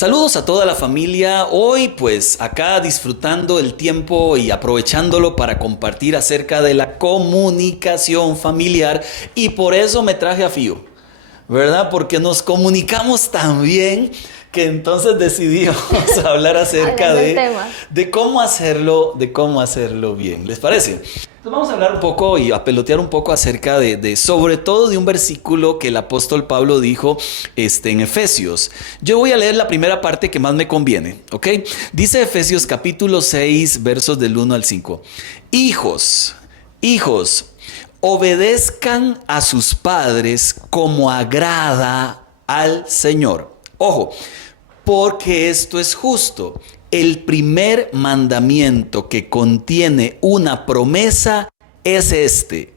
Saludos a toda la familia. Hoy pues acá disfrutando el tiempo y aprovechándolo para compartir acerca de la comunicación familiar, y por eso me traje a Fío, ¿verdad? Porque nos comunicamos tan bien que entonces decidimos hablar acerca de cómo hacerlo, bien. ¿Les parece? Entonces vamos a hablar un poco y a pelotear un poco acerca sobre todo de un versículo que el apóstol Pablo dijo en Efesios. Yo voy a leer la primera parte que más me conviene, ¿ok? Dice Efesios capítulo 6, versos del 1 al 5. Hijos, obedezcan a sus padres como agrada al Señor. Ojo, porque esto es justo. El primer mandamiento que contiene una promesa es este: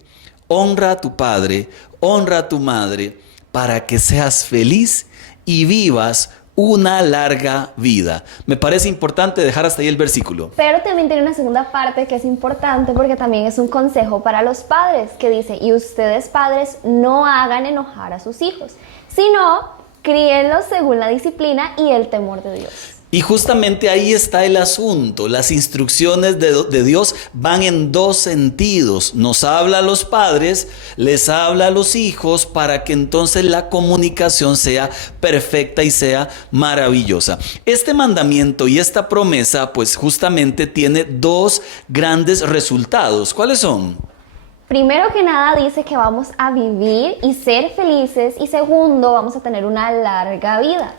honra a tu padre, honra a tu madre, para que seas feliz y vivas una larga vida. Me parece importante dejar hasta ahí el versículo. Pero también tiene una segunda parte que es importante porque también es un consejo para los padres, que dice: y ustedes padres no hagan enojar a sus hijos, sino críenlos según la disciplina y el temor de Dios. Y justamente ahí está el asunto. Las instrucciones de Dios van en dos sentidos. Nos habla a los padres, les habla a los hijos, para que entonces la comunicación sea perfecta y sea maravillosa. Este mandamiento y esta promesa pues justamente tiene dos grandes resultados. ¿Cuáles son? Primero que nada dice que vamos a vivir y ser felices, y segundo, vamos a tener una larga vida.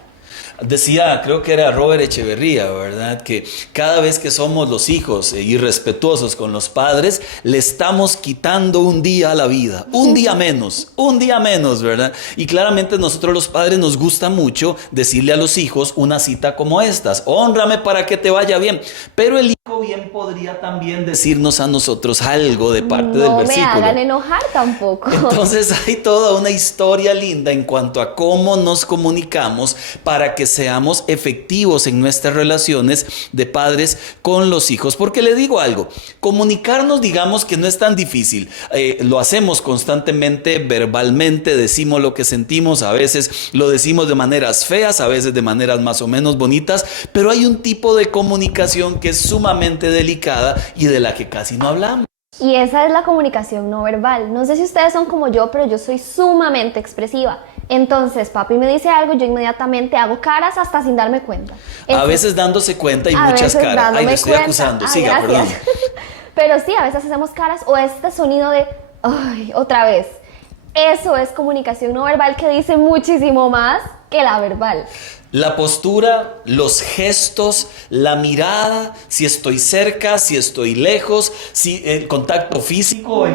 Decía, creo que era Robert Echeverría, ¿verdad? Que cada vez que somos los hijos irrespetuosos con los padres, le estamos quitando un día a la vida, un día menos, ¿verdad? Y claramente nosotros los padres nos gusta mucho decirle a los hijos una cita como estas: hónrame para que te vaya bien. Pero el hijo bien podría también decirnos a nosotros algo de parte del versículo. No me hagan enojar tampoco. Entonces hay toda una historia linda en cuanto a cómo nos comunicamos para que seamos efectivos en nuestras relaciones de padres con los hijos. Porque le digo algo, comunicarnos, digamos que no es tan difícil. Lo hacemos constantemente, verbalmente, decimos lo que sentimos, a veces lo decimos de maneras feas, a veces de maneras más o menos bonitas, pero hay un tipo de comunicación que es sumamente delicada y de la que casi no hablamos. Y esa es la comunicación no verbal. No sé si ustedes son como yo, pero yo soy sumamente expresiva. Entonces, papi me dice algo, yo inmediatamente hago caras hasta sin darme cuenta. A veces dándose cuenta y muchas caras. Ay, le estoy acusando. Siga, perdón. Pero sí, a veces hacemos caras, o este sonido de ay, otra vez. Eso es comunicación no verbal, que dice muchísimo más que la verbal. La postura, los gestos, la mirada, si estoy cerca, si estoy lejos, si el contacto físico,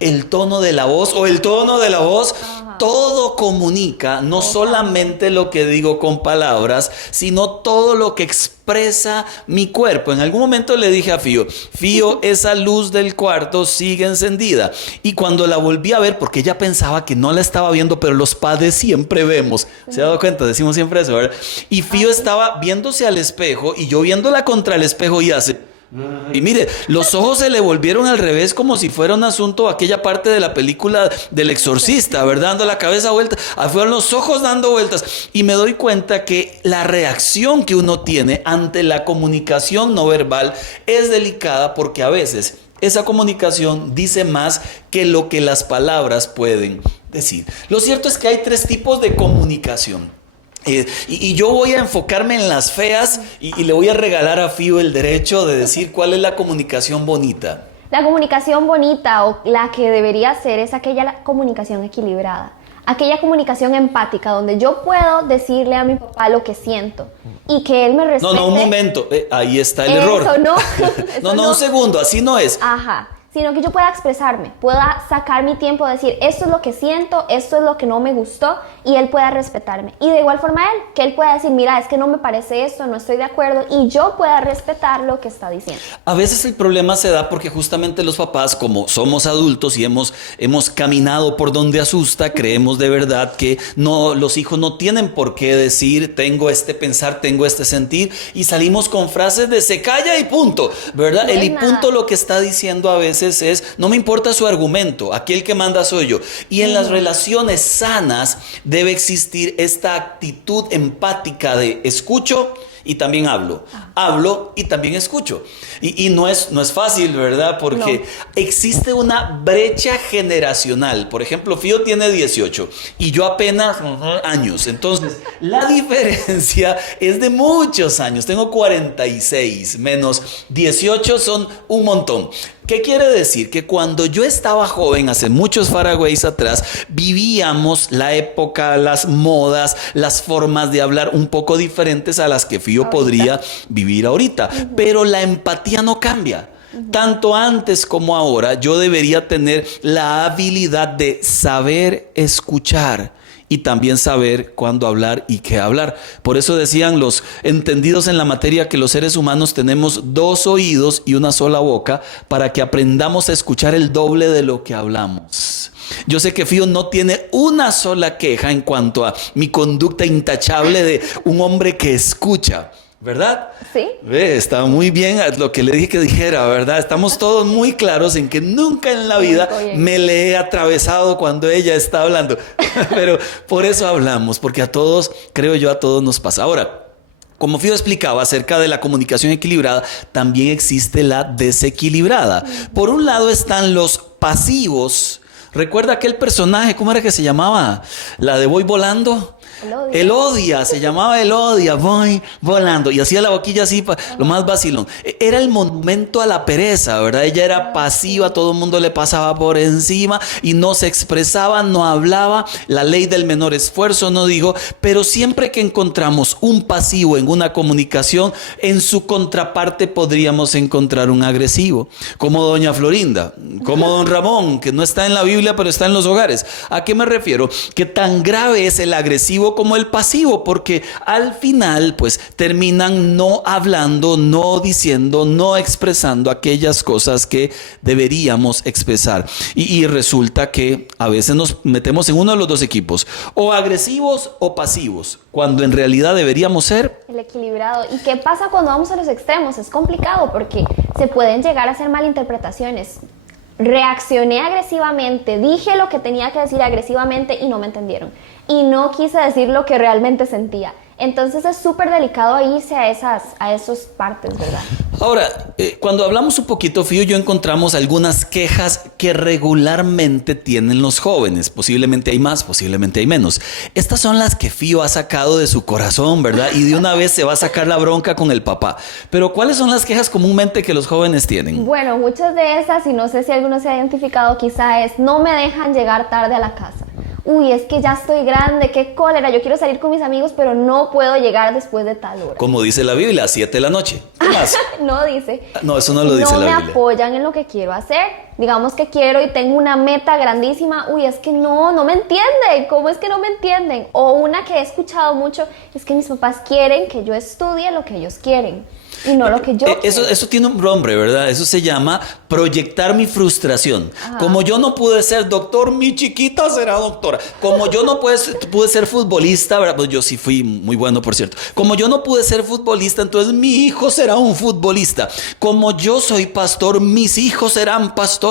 el tono de la voz o el tono de la voz. Todo comunica, no solamente lo que digo con palabras, sino todo lo que expresa mi cuerpo. En algún momento le dije a Fío, esa luz del cuarto sigue encendida. Y cuando la volví a ver, porque ella pensaba que no la estaba viendo, pero los padres siempre vemos. ¿Se ha dado cuenta? Decimos siempre eso, ¿verdad? Y Fío estaba viéndose al espejo y yo viéndola contra el espejo y hace... Y mire, los ojos se le volvieron al revés, como si fuera un asunto, aquella parte de la película del exorcista, ¿verdad? Dando la cabeza vuelta, fueron los ojos dando vueltas. Y me doy cuenta que la reacción que uno tiene ante la comunicación no verbal es delicada, porque a veces esa comunicación dice más que lo que las palabras pueden decir. Lo cierto es que hay tres tipos de comunicación. Y yo voy a enfocarme en las feas y le voy a regalar a Fío el derecho de decir cuál es la comunicación bonita. La comunicación bonita, o la que debería ser, es aquella comunicación equilibrada. Aquella comunicación empática donde yo puedo decirle a mi papá lo que siento y que él me respete. No, un momento, ahí está el error. Eso no. Un segundo, así no es. Ajá. Sino que yo pueda expresarme, pueda sacar mi tiempo, decir esto es lo que siento, esto es lo que no me gustó, y él pueda respetarme. Y de igual forma él, que él pueda decir, mira, es que no me parece esto, no estoy de acuerdo, y yo pueda respetar lo que está diciendo. A veces el problema se da porque justamente los papás, como somos adultos y hemos caminado por donde asusta, creemos de verdad que no, los hijos no tienen por qué decir tengo este pensar, tengo este sentir, y salimos con frases de se calla y punto, ¿verdad? No El es y punto nada. lo que está diciendo a veces veces es, no me importa su argumento, aquí el que manda soy yo. Y en las relaciones sanas debe existir esta actitud empática de escucho y también hablo. Hablo y también escucho. Y no es fácil, ¿verdad? Porque existe una brecha generacional. Por ejemplo, Fío tiene 18 y yo apenas años. Entonces, la diferencia es de muchos años. Tengo 46 menos 18 son un montón. ¿Qué quiere decir? Que cuando yo estaba joven, hace muchos Faragüeys atrás, vivíamos la época, las modas, las formas de hablar un poco diferentes a las que Fío podría vivir ahorita. Pero la empatía no cambia. Tanto antes como ahora, yo debería tener la habilidad de saber escuchar y también saber cuándo hablar y qué hablar. Por eso decían los entendidos en la materia que los seres humanos tenemos 2 oídos y una sola boca para que aprendamos a escuchar el doble de lo que hablamos. Yo sé que Fío no tiene una sola queja en cuanto a mi conducta intachable de un hombre que escucha, ¿verdad? Sí. Está muy bien lo que le dije que dijera, ¿verdad? Estamos todos muy claros en que nunca en la vida me le he atravesado cuando ella está hablando. Pero por eso hablamos, porque a todos, creo yo, a todos nos pasa. Ahora, como Fío explicaba acerca de la comunicación equilibrada, también existe la desequilibrada. Por un lado están los pasivos. ¿Recuerda aquel personaje? ¿Cómo era que se llamaba? La de Voy Volando. Elodia, se llamaba Elodia, voy volando. Y hacía la boquilla así, lo más vacilón. Era el monumento a la pereza, ¿verdad? Ella era pasiva, todo el mundo le pasaba por encima y no se expresaba, no hablaba. La ley del menor esfuerzo no dijo, pero siempre que encontramos un pasivo en una comunicación, en su contraparte podríamos encontrar un agresivo. Como doña Florinda, como don Ramón, que no está en la Biblia, pero está en los hogares. ¿A qué me refiero? Que tan grave es el agresivo como el pasivo, porque al final pues terminan no hablando, no diciendo, no expresando aquellas cosas que deberíamos expresar y resulta que a veces nos metemos en uno de los dos equipos, o agresivos o pasivos, cuando en realidad deberíamos ser el equilibrado. ¿Y qué pasa cuando vamos a los extremos? Es complicado porque se pueden llegar a hacer malinterpretaciones. Reaccioné agresivamente, dije lo que tenía que decir agresivamente y no me entendieron. Y no quise decir lo que realmente sentía. Entonces es súper delicado irse a esas partes, ¿verdad? Ahora, cuando hablamos un poquito, Fío y yo encontramos algunas quejas que regularmente tienen los jóvenes. Posiblemente hay más, posiblemente hay menos. Estas son las que Fío ha sacado de su corazón, ¿verdad? Y de una vez se va a sacar la bronca con el papá. Pero ¿cuáles son las quejas comúnmente que los jóvenes tienen? Bueno, muchas de esas, y no sé si alguno se ha identificado, quizá es: no me dejan llegar tarde a la casa. Uy, es que ya estoy grande, qué cólera, yo quiero salir con mis amigos, pero no puedo llegar después de tal hora. Como dice la Biblia, 7 de la noche. ¿Qué más? No dice. No, eso no lo dice la Biblia. No me apoyan en lo que quiero hacer. Digamos que quiero y tengo una meta grandísima. Uy, es que no me entienden. ¿Cómo es que no me entienden? O una que he escuchado mucho, es que mis papás quieren que yo estudie lo que ellos quieren y no lo que yo quiero. Eso tiene un nombre, ¿verdad? Eso se llama proyectar mi frustración. Ajá. Como yo no pude ser doctor, mi chiquita será doctora. Como yo no pude ser futbolista, ¿verdad? Pues yo sí fui muy bueno, por cierto. Como yo no pude ser futbolista, entonces mi hijo será un futbolista. Como yo soy pastor, mis hijos serán pastores.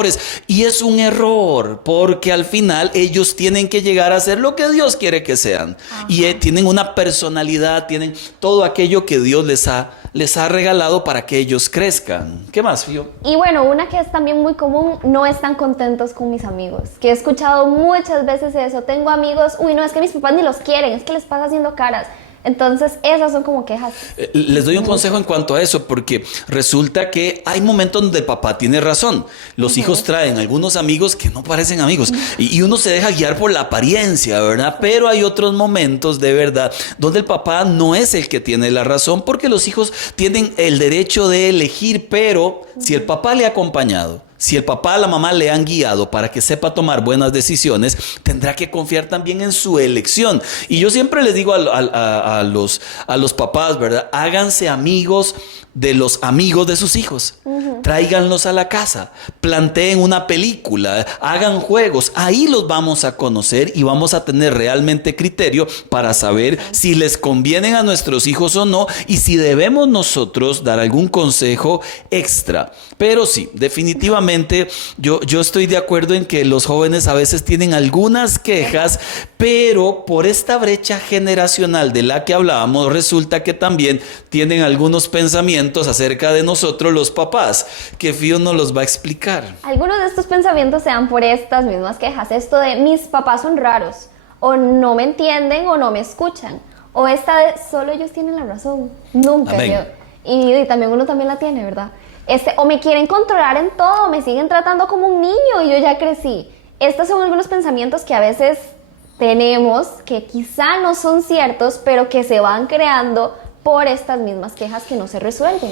Y es un error, porque al final ellos tienen que llegar a ser lo que Dios quiere que sean. Ajá. Y tienen una personalidad, tienen todo aquello que Dios les ha regalado para que ellos crezcan. ¿Qué más, Fío? Y bueno, una que es también muy común: no están contentos con mis amigos. Que he escuchado muchas veces eso. Tengo amigos, uy, no, es que mis papás ni los quieren, es que les pasa haciendo caras. Entonces, esas son como quejas. Les doy un consejo en cuanto a eso, porque resulta que hay momentos donde el papá tiene razón. Los hijos traen algunos amigos que no parecen amigos y uno se deja guiar por la apariencia, ¿verdad? Pero hay otros momentos de verdad donde el papá no es el que tiene la razón, porque los hijos tienen el derecho de elegir, pero si el papá le ha acompañado, si el papá o la mamá le han guiado para que sepa tomar buenas decisiones, tendrá que confiar también en su elección. Y yo siempre les digo a los papás, ¿verdad? Háganse amigos de los amigos de sus hijos. tráiganlos a la casa, planteen una película, hagan juegos, ahí los vamos a conocer y vamos a tener realmente criterio para saber si les convienen a nuestros hijos o no y si debemos nosotros dar algún consejo extra. Pero sí, definitivamente yo estoy de acuerdo en que los jóvenes a veces tienen algunas quejas, pero por esta brecha generacional de la que hablábamos, resulta que también tienen algunos pensamientos acerca de nosotros los papás, que Fío nos los va a explicar. Algunos de estos pensamientos se dan por estas mismas quejas. Esto de mis papás son raros, o no me entienden o no me escuchan, o esta de solo ellos tienen la razón, nunca Amén. yo. Y también uno también la tiene, ¿verdad? O me quieren controlar en todo, me siguen tratando como un niño y yo ya crecí. Estos son algunos pensamientos que a veces tenemos, que quizá no son ciertos, pero que se van creando por estas mismas quejas que no se resuelven.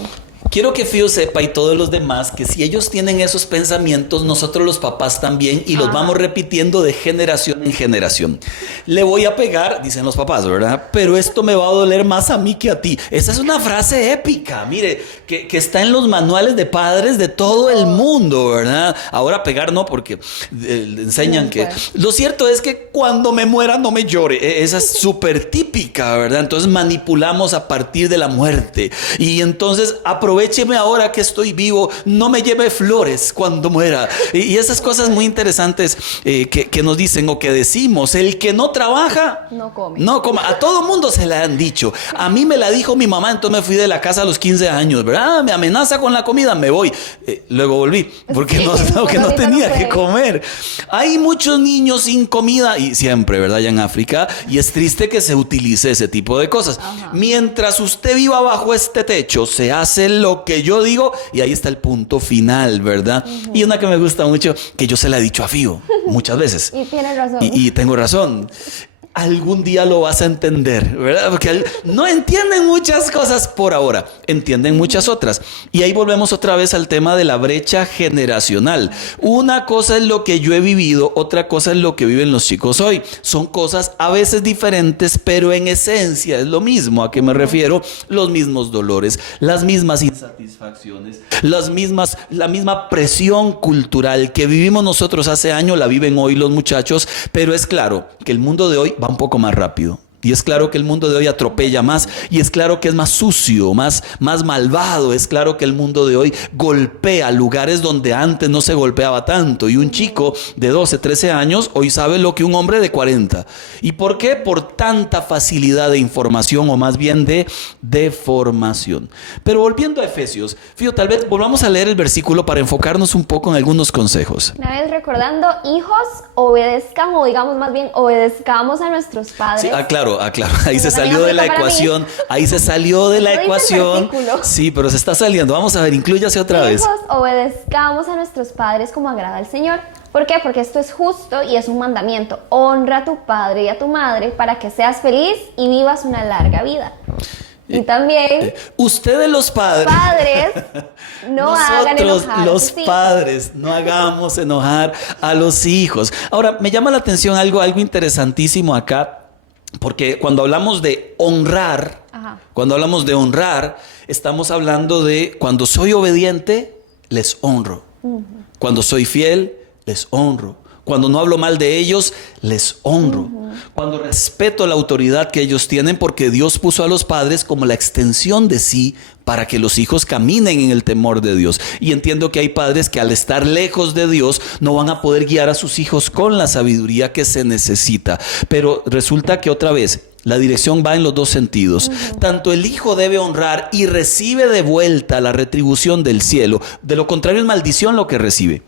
Quiero que Fío sepa y todos los demás que si ellos tienen esos pensamientos, nosotros los papás también, y los vamos repitiendo de generación en generación. Le voy a pegar, dicen los papás, ¿verdad? Pero esto me va a doler más a mí que a ti. Esa es una frase épica, mire, que está en los manuales de padres de todo el mundo, ¿verdad? Ahora pegar no, porque enseñan que... Lo cierto es que cuando me muera no me llore. Esa es súper típica, ¿verdad? Entonces manipulamos a partir de la muerte. Y entonces aprovécheme ahora que estoy vivo, no me lleve flores cuando muera. Y esas cosas muy interesantes que nos dicen o que decimos. El que no trabaja, no come. No coma. A todo mundo se la han dicho. A mí me la dijo mi mamá, entonces me fui de la casa a los 15 años, ¿verdad? Me amenaza con la comida, me voy. Luego volví, porque no tenía que comer. Hay muchos niños sin comida, y siempre, ¿verdad? Ya en África, y es triste que se utilice ese tipo de cosas. Ajá. Mientras usted viva bajo este techo, se hace lo que yo digo, y ahí está el punto final, ¿verdad? Y una que me gusta mucho, que yo se la he dicho a Fío muchas veces. Y tiene razón. Y tengo razón. Algún día lo vas a entender, ¿verdad? Porque no entienden muchas cosas por ahora, entienden muchas otras. Y ahí volvemos otra vez al tema de la brecha generacional. Una cosa es lo que yo he vivido, otra cosa es lo que viven los chicos hoy. Son cosas a veces diferentes, pero en esencia es lo mismo. ¿A qué me refiero? Los mismos dolores, las mismas insatisfacciones, la misma presión cultural que vivimos nosotros hace años, la viven hoy los muchachos, pero es claro que el mundo de hoy va un poco más rápido. Y es claro que el mundo de hoy atropella más, y es claro que es más sucio, más malvado. Es claro que el mundo de hoy golpea lugares donde antes no se golpeaba tanto. Y un chico de 12, 13 años hoy sabe lo que un hombre de 40. ¿Y por qué? Por tanta facilidad de información, o más bien de deformación. Pero volviendo a Efesios, Fío, tal vez volvamos a leer el versículo para enfocarnos un poco en algunos consejos. Una vez recordando, hijos, obedezcan, o digamos más bien, obedezcamos a nuestros padres. Sí, claro. Ahí se salió de la ecuación. Ahí se salió de la ecuación. Sí, pero se está saliendo. Vamos a ver, inclúyase otra vez. Hijos, obedezcamos a nuestros padres como agrada al Señor. ¿Por qué? Porque esto es justo y es un mandamiento. Honra a tu padre y a tu madre para que seas feliz y vivas una larga vida. Y también ustedes los padres no hagan enojar los padres no hagamos enojar a los hijos. Ahora me llama la atención algo interesantísimo acá. Porque cuando hablamos de honrar, estamos hablando de cuando soy obediente, les honro. Cuando soy fiel, les honro. Cuando no hablo mal de ellos, les honro. Cuando respeto la autoridad que ellos tienen, porque Dios puso a los padres como la extensión de sí para que los hijos caminen en el temor de Dios. Y entiendo que hay padres que al estar lejos de Dios no van a poder guiar a sus hijos con la sabiduría que se necesita. Pero resulta que otra vez la dirección va en los dos sentidos. Tanto el hijo debe honrar y recibe de vuelta la retribución del cielo. De lo contrario es maldición lo que recibe.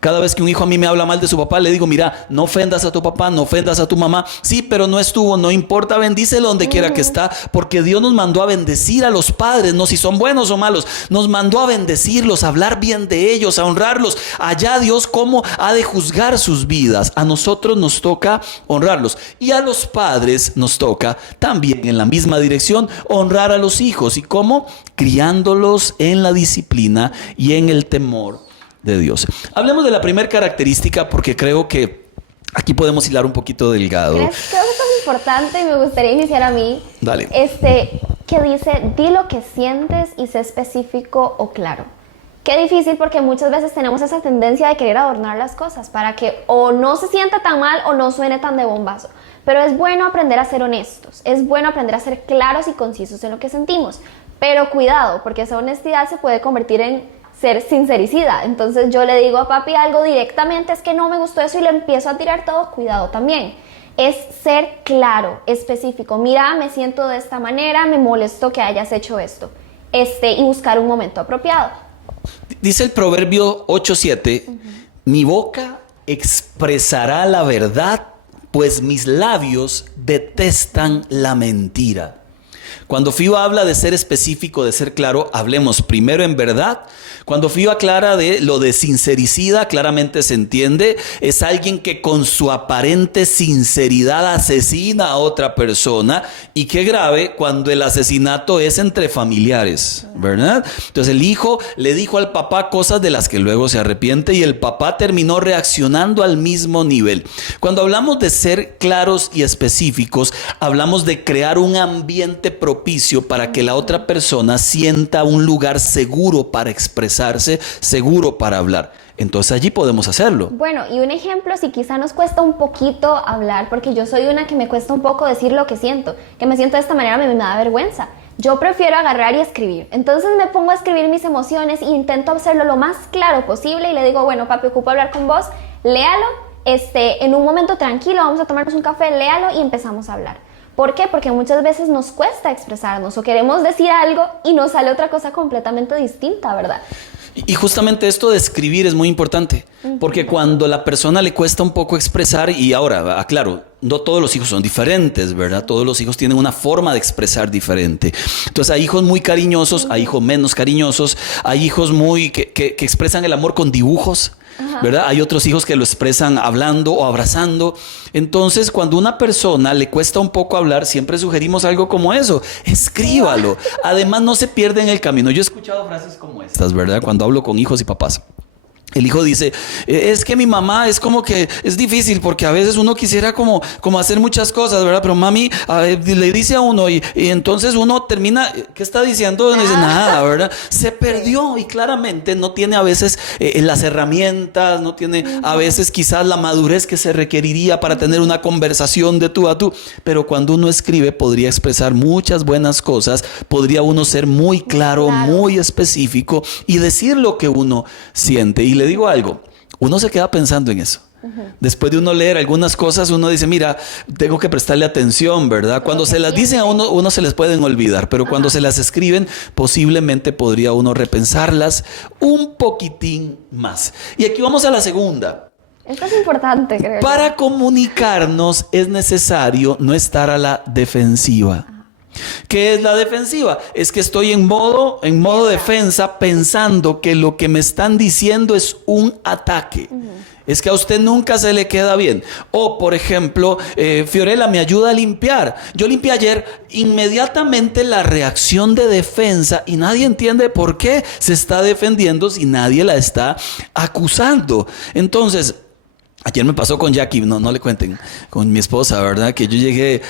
Cada vez que un hijo a mí me habla mal de su papá, le digo, mira, no ofendas a tu papá, no ofendas a tu mamá. Sí, pero no estuvo, no importa, bendícelo donde quiera que está, porque Dios nos mandó a bendecir a los padres, no si son buenos o malos, nos mandó a bendecirlos, a hablar bien de ellos, a honrarlos. Allá Dios cómo ha de juzgar sus vidas. A nosotros nos toca honrarlos, y a los padres nos toca también en la misma dirección honrar a los hijos. ¿Y cómo? Criándolos en la disciplina y en el temor de Dios. Hablemos de la primera característica, porque creo que aquí podemos hilar un poquito delgado. Creo que esto es importante y me gustaría iniciar a mí. Dale. Que dice, di lo que sientes y sé específico o claro. Qué difícil, porque muchas veces tenemos esa tendencia de querer adornar las cosas para que o no se sienta tan mal o no suene tan de bombazo. Pero es bueno aprender a ser honestos, es bueno aprender a ser claros y concisos en lo que sentimos. Pero cuidado, porque esa honestidad se puede convertir en ser sincericida. Entonces yo le digo a papi algo directamente, es que no me gustó eso, y le empiezo a tirar todo. Cuidado también. Es ser claro, específico. Mira, me siento de esta manera, me molestó que hayas hecho esto. Y buscar un momento apropiado. Dice el Proverbio 8:7, mi boca expresará la verdad, pues mis labios detestan la mentira. Cuando Fío habla de ser específico, de ser claro, hablemos primero en verdad. Cuando Fío aclara de lo de sincericida, claramente se entiende. Es alguien que con su aparente sinceridad asesina a otra persona. Y qué grave cuando el asesinato es entre familiares, ¿verdad? Entonces el hijo le dijo al papá cosas de las que luego se arrepiente, y el papá terminó reaccionando al mismo nivel. Cuando hablamos de ser claros y específicos, hablamos de crear un ambiente propicio para que la otra persona sienta un lugar seguro para expresarse, seguro para hablar. Entonces allí podemos hacerlo. Bueno, y un ejemplo, si quizá nos cuesta un poquito hablar, porque yo soy una que me cuesta un poco decir lo que siento, que me siento de esta manera, me da vergüenza. Yo prefiero agarrar y escribir. Entonces me pongo a escribir mis emociones e intento hacerlo lo más claro posible, y le digo, bueno, papi, ocupo hablar con vos, léalo, en un momento tranquilo, vamos a tomarnos un café, léalo, y empezamos a hablar. ¿Por qué? Porque muchas veces nos cuesta expresarnos, o queremos decir algo y nos sale otra cosa completamente distinta, ¿verdad? Y justamente esto de escribir es muy importante, porque cuando la persona le cuesta un poco expresar, y ahora, aclaro, no todos los hijos son diferentes, ¿verdad? Todos los hijos tienen una forma de expresar diferente. Entonces hay hijos muy cariñosos, hay hijos menos cariñosos, hay hijos que expresan el amor con dibujos, ¿verdad? Hay otros hijos que lo expresan hablando o abrazando. Entonces, cuando a una persona le cuesta un poco hablar, siempre sugerimos algo como eso: escríbalo. Además, no se pierde en el camino. Yo he escuchado frases como estas, ¿verdad? Cuando hablo con hijos y papás. El hijo dice, es que mi mamá es como que es difícil, porque a veces uno quisiera como hacer muchas cosas, ¿verdad? Pero mami le dice a uno, y entonces uno termina, ¿qué está diciendo? No dice nada, ¿verdad? Se perdió, y claramente no tiene a veces las herramientas, no tiene a veces quizás la madurez que se requeriría para tener una conversación de tú a tú. Pero cuando uno escribe podría expresar muchas buenas cosas, podría uno ser muy claro, muy específico, y decir lo que uno siente. Y le digo algo, uno se queda pensando en eso. Después de uno leer algunas cosas, uno dice, mira, tengo que prestarle atención, ¿verdad? Cuando se las dicen a uno se les pueden olvidar, pero cuando se las escriben, posiblemente podría uno repensarlas un poquitín más. Y aquí vamos a la segunda. Esto es importante, creo. Para comunicarnos es necesario no estar a la defensiva. ¿Qué es la defensiva? Es que estoy en modo defensa, pensando que lo que me están diciendo es un ataque. Es que a usted nunca se le queda bien. O, por ejemplo, Fiorella, me ayuda a limpiar. Yo limpié ayer. Inmediatamente la reacción de defensa, y nadie entiende por qué se está defendiendo si nadie la está acusando. Entonces, ayer me pasó con Jackie, no le cuenten, con mi esposa, ¿verdad? Que yo llegué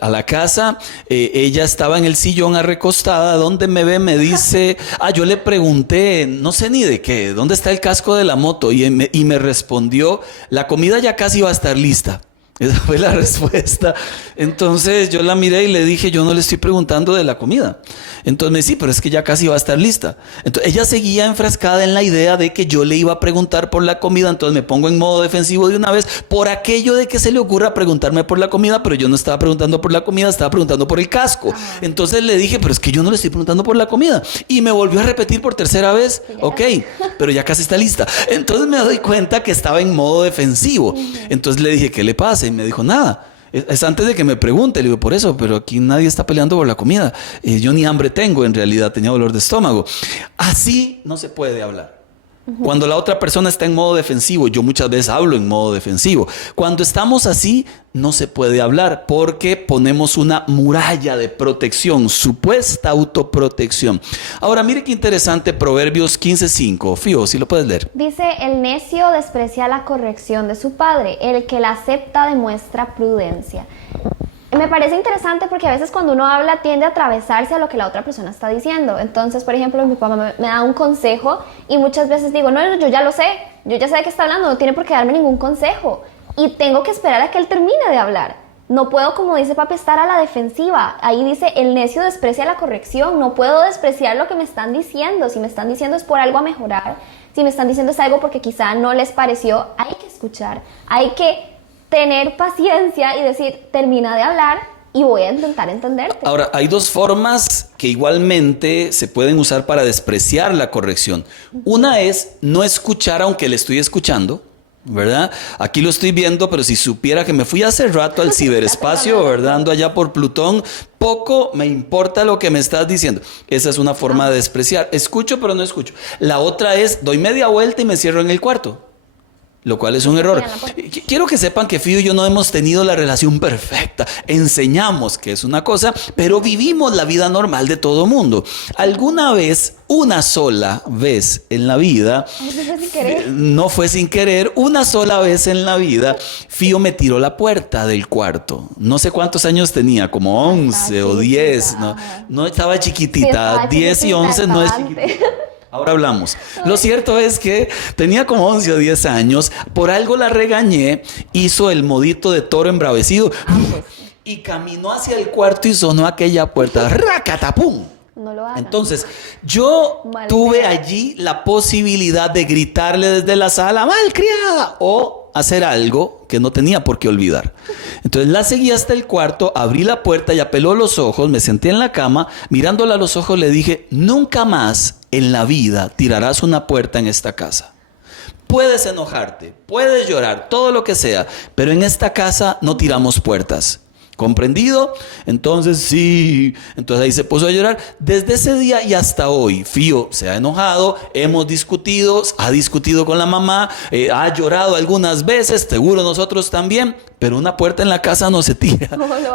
a la casa, ella estaba en el sillón recostada, donde me ve, me dice, yo le pregunté, no sé ni de qué, ¿dónde está el casco de la moto? Y me respondió, la comida ya casi va a estar lista. Esa fue la respuesta. Entonces yo la miré y le dije, yo no le estoy preguntando de la comida. Entonces me dice, sí, pero es que ya casi va a estar lista. Entonces ella seguía enfrascada en la idea de que yo le iba a preguntar por la comida. Entonces me pongo en modo defensivo de una vez por aquello de que se le ocurra preguntarme por la comida, pero yo no estaba preguntando por la comida, estaba preguntando por el casco. Entonces le dije, pero es que yo no le estoy preguntando por la comida. Y me volvió a repetir por tercera vez, ok, pero ya casi está lista. Entonces me doy cuenta que estaba en modo defensivo. Entonces le dije, ¿qué le pasa? Y me dijo, nada. Es antes de que me pregunte. Le digo, por eso, pero aquí nadie está peleando por la comida. Yo ni hambre tengo, en realidad tenía dolor de estómago. Así no se puede hablar. Cuando la otra persona está en modo defensivo, yo muchas veces hablo en modo defensivo. Cuando estamos así, no se puede hablar, porque ponemos una muralla de protección, supuesta autoprotección. Ahora, mire qué interesante, Proverbios 15:5. Fío, si lo puedes leer. Dice, el necio desprecia la corrección de su padre, el que la acepta demuestra prudencia. Me parece interesante porque a veces cuando uno habla tiende a atravesarse a lo que la otra persona está diciendo. Entonces, por ejemplo, mi papá me da un consejo y muchas veces digo, no, yo ya lo sé, yo ya sé de qué está hablando, no tiene por qué darme ningún consejo. Y tengo que esperar a que él termine de hablar. No puedo, como dice papi, estar a la defensiva. Ahí dice, el necio desprecia la corrección. No puedo despreciar lo que me están diciendo. Si me están diciendo es por algo a mejorar. Si me están diciendo es algo porque quizá no les pareció, hay que escuchar. Hay que tener paciencia y decir, termina de hablar y voy a intentar entenderte. Ahora, hay dos formas que igualmente se pueden usar para despreciar la corrección. Una es no escuchar aunque le estoy escuchando, ¿verdad? Aquí lo estoy viendo, pero si supiera que me fui hace rato al ciberespacio, ¿verdad? Ando allá por Plutón, poco me importa lo que me estás diciendo. Esa es una forma de despreciar. Escucho, pero no escucho. La otra es, doy media vuelta y me cierro en el cuarto. Lo cual es un error. Quiero que sepan que Fío y yo no hemos tenido la relación perfecta. Enseñamos que es una cosa, pero vivimos la vida normal de todo mundo. Alguna vez, una sola vez en la vida, no fue sin querer, una sola vez en la vida, Fío me tiró la puerta del cuarto. No sé cuántos años tenía, como 11 o 10. No estaba chiquitita, sí, 10 y 11 no es chiquitita. Ahora hablamos. Lo cierto es que tenía como 11 o 10 años, por algo la regañé, hizo el modito de toro embravecido y caminó hacia el cuarto y sonó aquella puerta. ¡Racatapum! No lo hagan. Entonces, yo tuve allí la posibilidad de gritarle desde la sala, malcriada, o hacer algo que no tenía por qué olvidar. Entonces la seguí hasta el cuarto, abrí la puerta y apeló los ojos, me senté en la cama, mirándola a los ojos le dije, nunca más en la vida tirarás una puerta en esta casa. Puedes enojarte, puedes llorar, todo lo que sea, pero en esta casa no tiramos puertas. ¿Comprendido? Entonces sí, entonces ahí se puso a llorar. Desde ese día y hasta hoy, Fío se ha enojado, hemos discutido, ha discutido con la mamá, ha llorado algunas veces, seguro nosotros también, pero una puerta en la casa no se tira.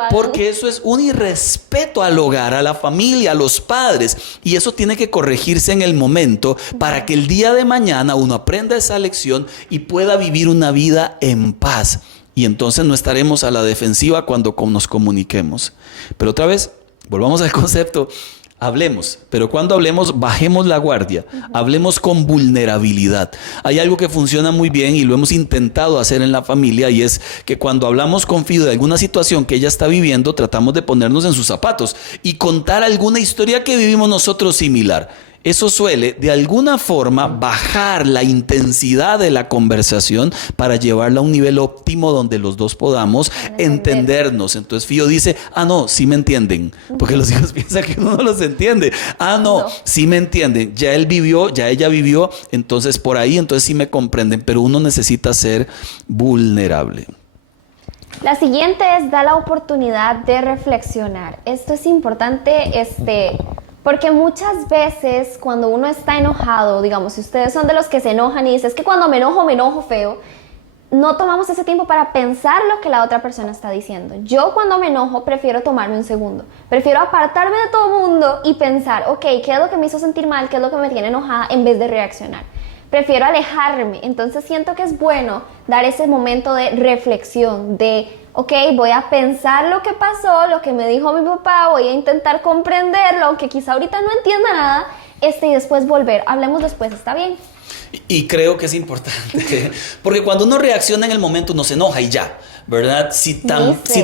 Porque eso es un irrespeto al hogar, a la familia, a los padres. Y eso tiene que corregirse en el momento para que el día de mañana uno aprenda esa lección y pueda vivir una vida en paz. Y entonces no estaremos a la defensiva cuando nos comuniquemos. Pero otra vez, volvamos al concepto. Hablemos, pero cuando hablemos, bajemos la guardia. Hablemos con vulnerabilidad. Hay algo que funciona muy bien y lo hemos intentado hacer en la familia y es que cuando hablamos con Fido de alguna situación que ella está viviendo, tratamos de ponernos en sus zapatos y contar alguna historia que vivimos nosotros similar. Eso suele, de alguna forma, bajar la intensidad de la conversación para llevarla a un nivel óptimo donde los dos podamos entendernos. Entonces Fío dice, no, sí me entienden. Porque los hijos piensan que uno no los entiende. No, sí me entienden. Ya él vivió, ya ella vivió, entonces por ahí, entonces sí me comprenden. Pero uno necesita ser vulnerable. La siguiente es, da la oportunidad de reflexionar. Esto es importante, porque muchas veces cuando uno está enojado, digamos, si ustedes son de los que se enojan y dicen, es que cuando me enojo feo, no tomamos ese tiempo para pensar lo que la otra persona está diciendo. Yo cuando me enojo prefiero tomarme un segundo, prefiero apartarme de todo el mundo y pensar, ok, ¿qué es lo que me hizo sentir mal? ¿Qué es lo que me tiene enojada? En vez de reaccionar. Prefiero alejarme. Entonces siento que es bueno dar ese momento de reflexión, de ok, voy a pensar lo que pasó, lo que me dijo mi papá, voy a intentar comprenderlo, aunque quizá ahorita no entienda nada, y después volver. Hablemos después, ¿está bien? Y creo que es importante, porque cuando uno reacciona en el momento uno se enoja y ya, ¿verdad? Si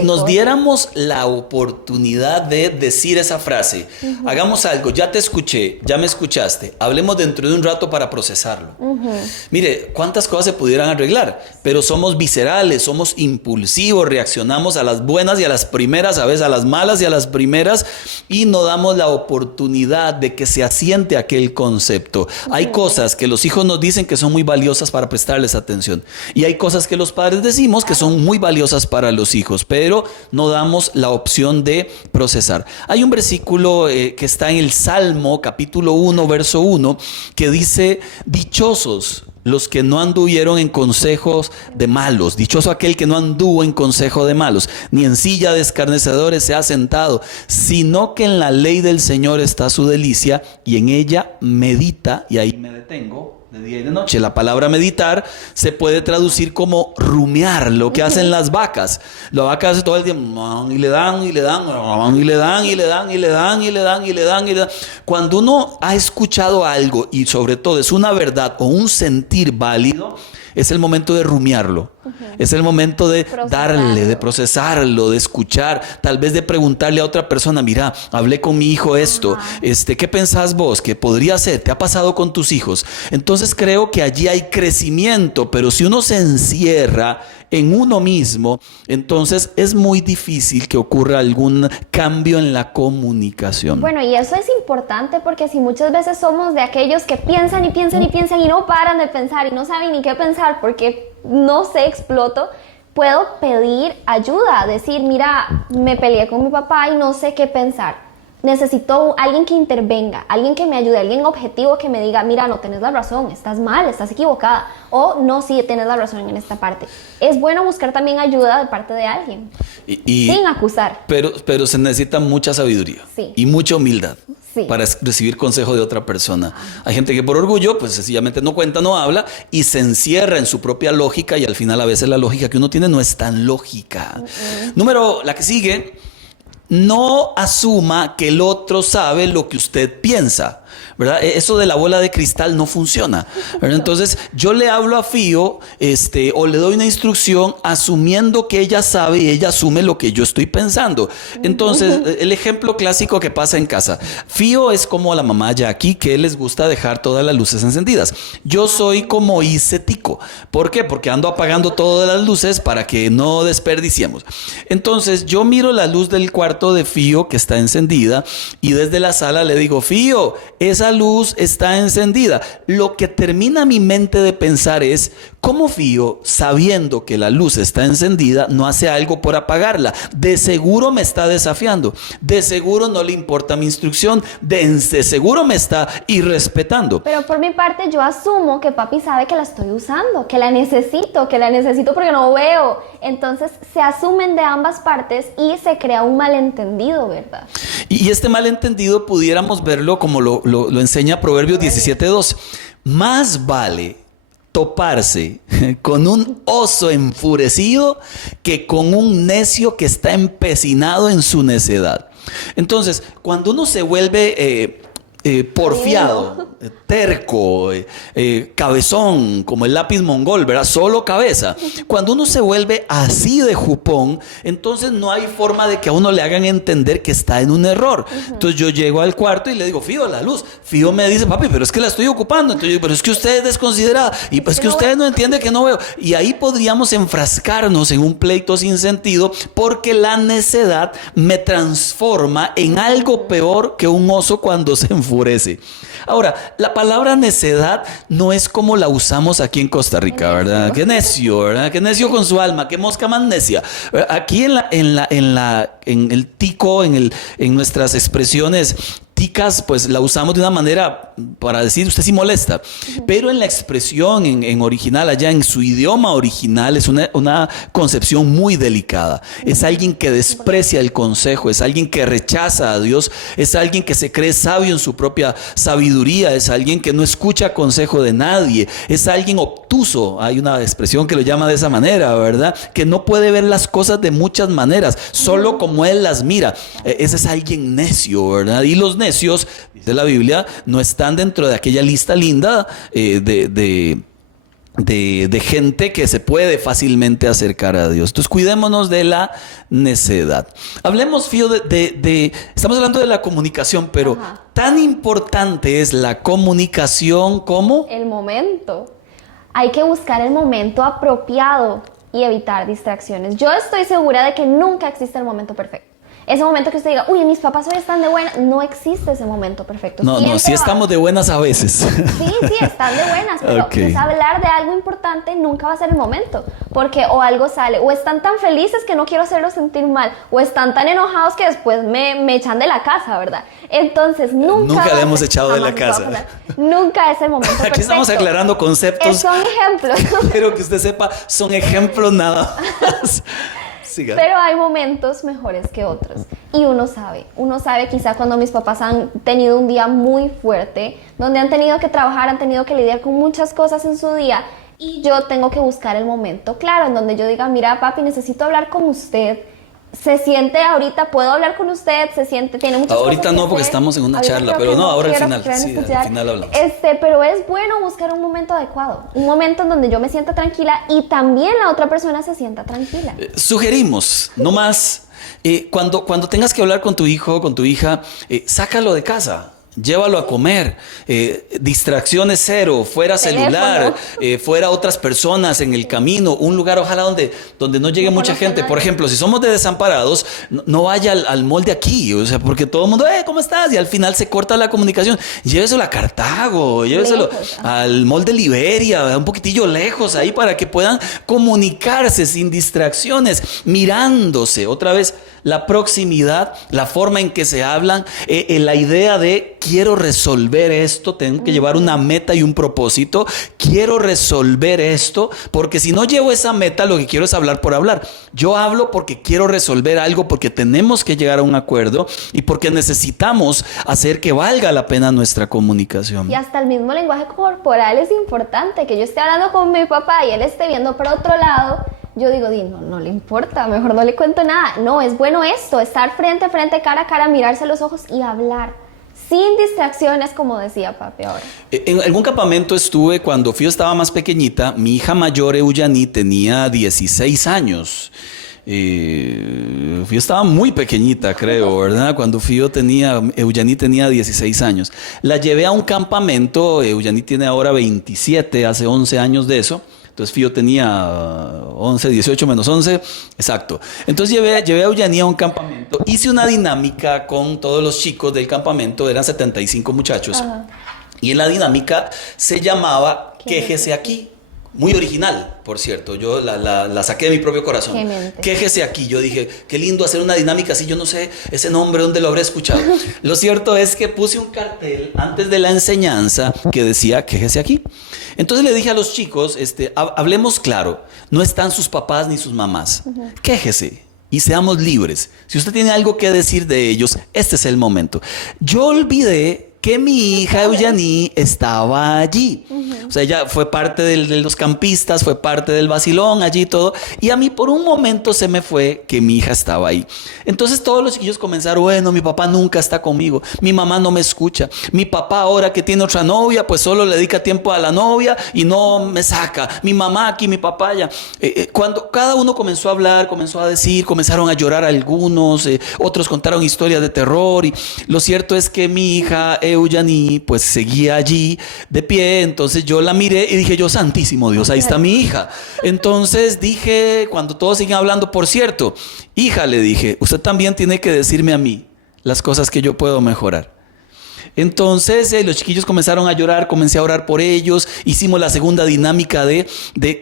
nos diéramos la oportunidad de decir esa frase, hagamos algo, ya te escuché, ya me escuchaste, hablemos dentro de un rato para procesarlo. Mire, cuántas cosas se pudieran arreglar, pero somos viscerales, somos impulsivos, reaccionamos a las buenas y a las primeras, a veces a las malas y a las primeras, y no damos la oportunidad de que se asiente aquel concepto. Hay cosas que los hijos nos dicen que son muy valiosas para prestarles atención, y hay cosas que los padres decimos que son muy valiosas para los hijos, pero no damos la opción de procesar. Hay un versículo que está en el Salmo, capítulo 1, verso 1, que dice, dichosos los que no anduvieron en consejos de malos, dichoso aquel que no anduvo en consejo de malos, ni en silla de escarnecedores se ha sentado, sino que en la ley del Señor está su delicia, y en ella medita, y ahí me detengo, de día y de noche. La palabra meditar se puede traducir como rumiar, lo que hacen las vacas. La vaca hace todo el tiempo y le dan, y le dan, y le dan, y le dan, y le dan, y le dan, y le dan, y le dan. Cuando uno ha escuchado algo y sobre todo es una verdad o un sentir válido, es el momento de rumiarlo. Es el momento de darle, de procesarlo, de escuchar, tal vez de preguntarle a otra persona, mira, hablé con mi hijo esto, ¿qué pensás vos? ¿Qué podría ser? ¿Te ha pasado con tus hijos? Entonces creo que allí hay crecimiento, pero si uno se encierra en uno mismo, entonces es muy difícil que ocurra algún cambio en la comunicación. Bueno, y eso es importante porque si muchas veces somos de aquellos que piensan y piensan y piensan y no paran de pensar y no saben ni qué pensar porque no sé, exploto, puedo pedir ayuda, decir, mira, me peleé con mi papá y no sé qué pensar. Necesito alguien que intervenga, alguien que me ayude, alguien objetivo que me diga, mira, no tenés la razón, estás mal, estás equivocada, o no, sí, tenés la razón en esta parte. Es bueno buscar también ayuda de parte de alguien, sin acusar. Pero se necesita mucha sabiduría y mucha humildad para recibir consejo de otra persona. Hay gente que por orgullo, pues sencillamente no cuenta, no habla y se encierra en su propia lógica y al final a veces la lógica que uno tiene no es tan lógica. La que sigue. No asuma que el otro sabe lo que usted piensa, ¿verdad? Eso de la bola de cristal no funciona, ¿verdad? Entonces yo le hablo a Fío o le doy una instrucción asumiendo que ella sabe y ella asume lo que yo estoy pensando. Entonces el ejemplo clásico que pasa en casa, Fío es como la mamá Jackie, que les gusta dejar todas las luces encendidas. Yo soy como Icetico. ¿Por qué? Porque ando apagando todas las luces para que no desperdiciemos. Entonces yo miro la luz del cuarto de Fío que está encendida y desde la sala le digo, Fío, esa luz está encendida. Lo que termina mi mente de pensar es, ¿cómo Fío, sabiendo que la luz está encendida, no hace algo por apagarla? De seguro me está desafiando, de seguro no le importa mi instrucción, de seguro me está irrespetando. Pero por mi parte yo asumo que papi sabe que la estoy usando, que la necesito porque no veo. Entonces se asumen de ambas partes y se crea un malentendido, ¿verdad? Y este malentendido pudiéramos verlo como lo enseña Proverbios 17:2. Más vale toparse con un oso enfurecido que con un necio que está empecinado en su necedad. Entonces, cuando uno se vuelve porfiado, terco, cabezón, como el lápiz mongol, ¿verdad? Solo cabeza. Cuando uno se vuelve así de jupón, entonces no hay forma de que a uno le hagan entender que está en un error. Entonces yo llego al cuarto y le digo, Fío, la luz. Fío me dice, papi, pero es que la estoy ocupando. Entonces yo digo, pero es que usted es desconsiderada. Y pues que usted no entiende que no veo. Y ahí podríamos enfrascarnos en un pleito sin sentido porque la necedad me transforma en algo peor que un oso cuando se enfurece. Ahora, la palabra necedad no es como la usamos aquí en Costa Rica, ¿verdad? Qué necio, ¿verdad? Qué necio con su alma, qué mosca más necia. Aquí en el tico, en nuestras expresiones ticas, pues la usamos de una manera para decir usted sí molesta, pero en la expresión en original, allá en su idioma original, es una concepción muy delicada. Es alguien que desprecia el consejo, es alguien que rechaza a Dios, es alguien que se cree sabio en su propia sabiduría, es alguien que no escucha consejo de nadie, es alguien obtuso. Hay una expresión que lo llama de esa manera, ¿verdad? Que no puede ver las cosas de muchas maneras, solo como él las mira. Ese es alguien necio, ¿verdad? Y los necios, dice la Biblia, no están dentro de aquella lista linda de gente que se puede fácilmente acercar a Dios. Entonces cuidémonos de la necedad. Hablemos, Fío, estamos hablando de la comunicación, pero tan importante es la comunicación como el momento. Hay que buscar el momento apropiado y evitar distracciones. Yo estoy segura de que nunca existe el momento perfecto. Ese momento que usted diga, uy, mis papás hoy están de buenas, no existe ese momento perfecto. No, sí estamos de buenas a veces. Sí, están de buenas, pero pues hablar de algo importante nunca va a ser el momento, porque o algo sale, o están tan felices que no quiero hacerlos sentir mal, o están tan enojados que después me echan de la casa, ¿verdad? Entonces, nunca le hemos echado de la casa. Nunca es el momento perfecto. Aquí estamos aclarando conceptos. Son ejemplos. Quiero que usted sepa, son ejemplos nada más. Siga. Pero hay momentos mejores que otros. Y uno sabe quizá cuando mis papás han tenido un día muy fuerte, donde han tenido que trabajar, han tenido que lidiar con muchas cosas en su día, y yo tengo que buscar el momento claro en donde yo diga, mira papi, necesito hablar con usted. Se siente ahorita, puedo hablar con usted, se siente, tiene muchas Ahorita cosas que no, porque hacer. estamos en una Ahorita charla, creo pero que no, ahora al quiero final, sí, escuchar. al final hablamos. Pero es bueno buscar un momento adecuado, un momento en donde yo me sienta tranquila y también la otra persona se sienta tranquila. Sugerimos, no más, cuando tengas que hablar con tu hijo, con tu hija, sácalo de casa. Llévalo a comer, distracciones cero, fuera celular, fuera otras personas en el camino, un lugar ojalá donde no llegue mucha gente. Por ejemplo, si somos de desamparados, no vaya al mall de aquí, o sea, porque todo el mundo, ¿cómo estás? Y al final se corta la comunicación. Lléveselo a Cartago, lléveselo al mall de Liberia, un poquitillo lejos ahí para que puedan comunicarse sin distracciones, mirándose. Otra vez, la proximidad, la forma en que se hablan, la idea de quiero resolver esto, tengo que llevar una meta y un propósito, quiero resolver esto, porque si no llevo esa meta, lo que quiero es hablar por hablar. Yo hablo porque quiero resolver algo, porque tenemos que llegar a un acuerdo y porque necesitamos hacer que valga la pena nuestra comunicación. Y hasta el mismo lenguaje corporal es importante, que yo esté hablando con mi papá y él esté viendo por otro lado. Yo digo, no le importa, mejor no le cuento nada. No, es bueno esto, estar frente a frente, cara a cara, mirarse a los ojos y hablar. Sin distracciones, como decía papi ahora. En algún campamento estuve cuando Fío estaba más pequeñita. Mi hija mayor, Eugenie, tenía 16 años. Fío estaba muy pequeñita, creo, ¿verdad? Cuando Eugenie tenía 16 años. La llevé a un campamento. Eugenie tiene ahora 27, hace 11 años de eso. Entonces Fío tenía 11, 18 menos 11, exacto. Entonces llevé a Eugenia a un campamento. Hice una dinámica con todos los chicos del campamento, eran 75 muchachos. Ajá. Y en la dinámica se llamaba Quéjese aquí. Muy original, por cierto. Yo la saqué de mi propio corazón. Quéjese aquí. Yo dije, qué lindo hacer una dinámica así. Yo no sé ese nombre, ¿dónde lo habré escuchado? Lo cierto es que puse un cartel antes de la enseñanza que decía, quéjese aquí. Entonces le dije a los chicos, hablemos claro. No están sus papás ni sus mamás. Quéjese y seamos libres. Si usted tiene algo que decir de ellos, este es el momento. Yo olvidé que mi hija Eugenie estaba allí. O sea, ella fue parte de los campistas, fue parte del vacilón, allí todo. Y a mí por un momento se me fue que mi hija estaba ahí. Entonces todos los chiquillos comenzaron, bueno, mi papá nunca está conmigo, mi mamá no me escucha, mi papá ahora que tiene otra novia, pues solo le dedica tiempo a la novia y no me saca, mi mamá aquí, mi papá allá. Cuando cada uno comenzó a hablar, comenzó a decir, comenzaron a llorar algunos, otros contaron historias de terror. Y lo cierto es que mi hija Eugenie pues seguía allí de pie. Entonces yo la miré y dije yo, santísimo Dios, ahí está mi hija. Entonces dije, cuando todos siguen hablando, por cierto, hija, le dije, usted también tiene que decirme a mí las cosas que yo puedo mejorar. Entonces los chiquillos comenzaron a llorar, comencé a orar por ellos, hicimos la segunda dinámica de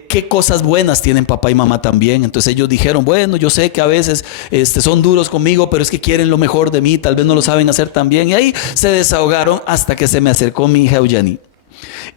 qué cosas buenas tienen papá y mamá también. Entonces ellos dijeron, bueno, yo sé que a veces son duros conmigo, pero es que quieren lo mejor de mí, tal vez no lo saben hacer tan bien. Y ahí se desahogaron hasta que se me acercó mi hija Eugenie.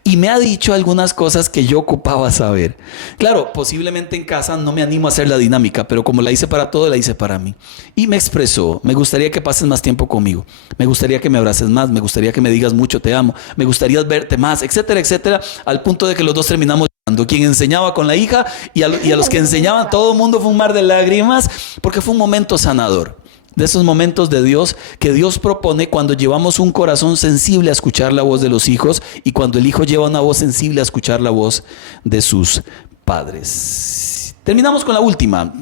Y me ha dicho algunas cosas que yo ocupaba saber. Claro, posiblemente en casa no me animo a hacer la dinámica, pero como la hice para todo, la hice para mí. Y me expresó, me gustaría que pases más tiempo conmigo, me gustaría que me abraces más, me gustaría que me digas mucho te amo, me gustaría verte más, etcétera, etcétera, al punto de que los dos terminamos llorando. Quien enseñaba con la hija y a los que enseñaban, todo el mundo fue un mar de lágrimas, porque fue un momento sanador. De esos momentos de Dios que Dios propone cuando llevamos un corazón sensible a escuchar la voz de los hijos y cuando el hijo lleva una voz sensible a escuchar la voz de sus padres. Terminamos con la última.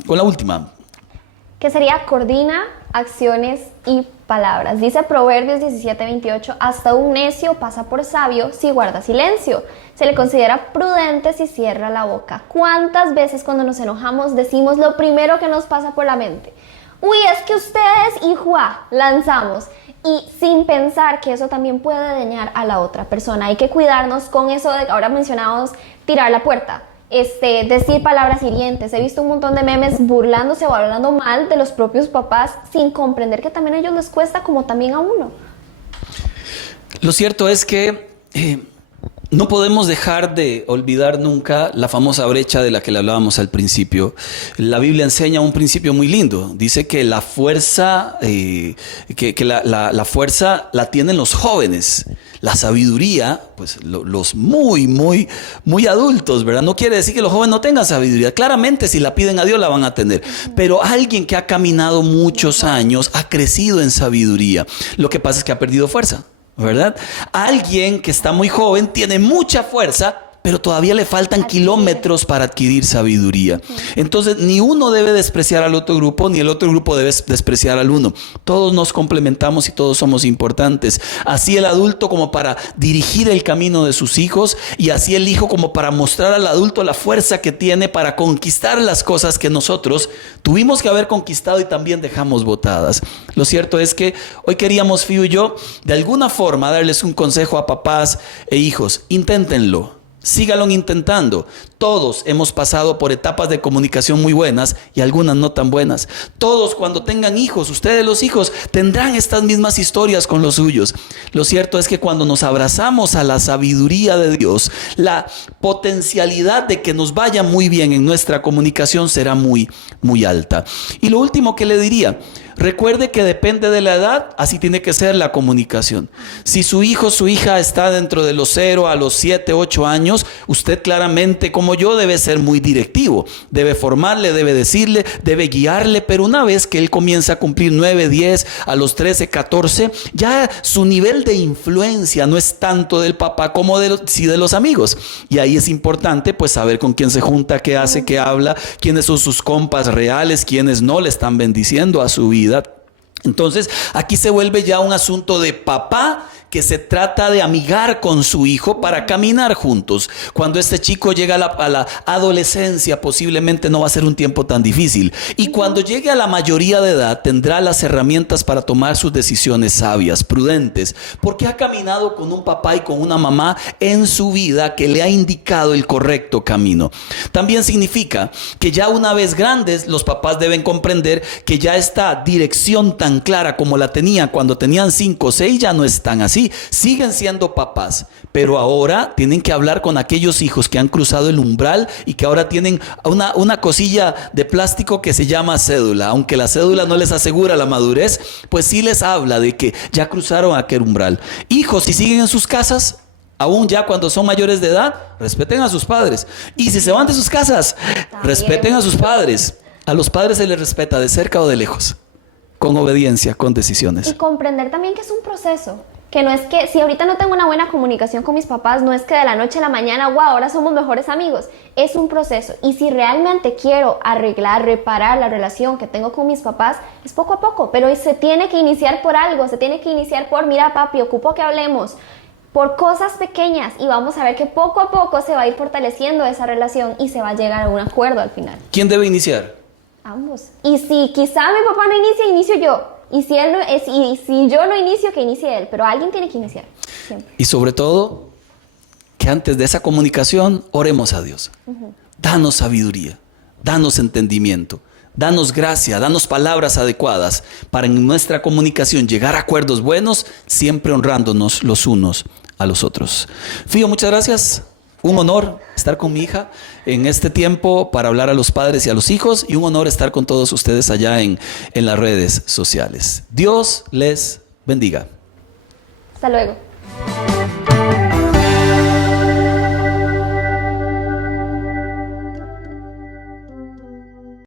Que sería coordina acciones y palabras. Dice Proverbios 17:28, hasta un necio pasa por sabio si guarda silencio. Se le considera prudente si cierra la boca. ¿Cuántas veces cuando nos enojamos decimos lo primero que nos pasa por la mente? Uy, es que ustedes, hijo, lanzamos. Y sin pensar que eso también puede dañar a la otra persona. Hay que cuidarnos con eso de, ahora mencionábamos, tirar la puerta. Decir palabras hirientes. He visto un montón de memes burlándose o hablando mal de los propios papás sin comprender que también a ellos les cuesta como también a uno. Lo cierto es que No podemos dejar de olvidar nunca la famosa brecha de la que le hablábamos al principio. La Biblia enseña un principio muy lindo. Dice que la fuerza, la fuerza la tienen los jóvenes. La sabiduría, pues los muy adultos, ¿verdad? No quiere decir que los jóvenes no tengan sabiduría. Claramente, si la piden a Dios, la van a tener. Pero alguien que ha caminado muchos años ha crecido en sabiduría. Lo que pasa es que ha perdido fuerza, ¿verdad? Alguien que está muy joven tiene mucha fuerza, pero todavía le faltan kilómetros para adquirir sabiduría. Entonces, ni uno debe despreciar al otro grupo, ni el otro grupo debe despreciar al uno. Todos nos complementamos y todos somos importantes. Así el adulto como para dirigir el camino de sus hijos, y así el hijo como para mostrar al adulto la fuerza que tiene para conquistar las cosas que nosotros tuvimos que haber conquistado y también dejamos botadas. Lo cierto es que hoy queríamos, Fío y yo, de alguna forma darles un consejo a papás e hijos. Inténtenlo. Síganlo intentando. Todos hemos pasado por etapas de comunicación muy buenas y algunas no tan buenas. Todos, cuando tengan hijos, ustedes los hijos, tendrán estas mismas historias con los suyos. Lo cierto es que cuando nos abrazamos a la sabiduría de Dios, la potencialidad de que nos vaya muy bien en nuestra comunicación será muy alta. Y lo último que le diría: recuerde que depende de la edad, así tiene que ser la comunicación. Si su hijo o su hija está dentro de los 0 a los 7, 8 años, usted claramente, como yo, debe ser muy directivo. Debe formarle, debe decirle, debe guiarle, pero una vez que él comienza a cumplir 9, 10, a los 13, 14, ya su nivel de influencia no es tanto del papá como de los amigos. Y ahí es importante pues saber con quién se junta, qué hace, qué habla, quiénes son sus compas reales, quiénes no le están bendiciendo a su vida. Entonces aquí se vuelve ya un asunto de papá que se trata de amigar con su hijo para caminar juntos. Cuando este chico llega a la adolescencia, posiblemente no va a ser un tiempo tan difícil. Y cuando llegue a la mayoría de edad, tendrá las herramientas para tomar sus decisiones sabias, prudentes, porque ha caminado con un papá y con una mamá en su vida que le ha indicado el correcto camino. También significa que ya una vez grandes, los papás deben comprender que ya esta dirección tan clara como la tenían cuando tenían 5 o 6 ya no es tan así. Siguen siendo papás, pero ahora tienen que hablar con aquellos hijos que han cruzado el umbral y que ahora tienen una cosilla de plástico que se llama cédula. Aunque la cédula no les asegura la madurez, pues sí les habla de que ya cruzaron aquel umbral. Hijos, si siguen en sus casas, aún ya cuando son mayores de edad, respeten a sus padres. Y si se van de sus casas, respeten a sus padres. A los padres se les respeta de cerca o de lejos, con obediencia, con decisiones. Y comprender también que es un proceso. Que no es que, si ahorita no tengo una buena comunicación con mis papás, no es que de la noche a la mañana, wow, ahora somos mejores amigos. Es un proceso. Y si realmente quiero arreglar, reparar la relación que tengo con mis papás, es poco a poco. Pero se tiene que iniciar por algo, se tiene que iniciar por, mira papi, ocupo que hablemos, por cosas pequeñas. Y vamos a ver que poco a poco se va a ir fortaleciendo esa relación y se va a llegar a un acuerdo al final. ¿Quién debe iniciar? Ambos. Y si quizá mi papá no inicia, inicio yo. Y si él no, si yo no inicio, que inicie él. Pero alguien tiene que iniciar. Siempre. Y sobre todo, que antes de esa comunicación, oremos a Dios. Danos sabiduría, danos entendimiento, danos gracia, danos palabras adecuadas para en nuestra comunicación llegar a acuerdos buenos, siempre honrándonos los unos a los otros. Fío, muchas gracias. Un honor estar con mi hija en este tiempo para hablar a los padres y a los hijos, y un honor estar con todos ustedes allá en las redes sociales. Dios les bendiga. Hasta luego.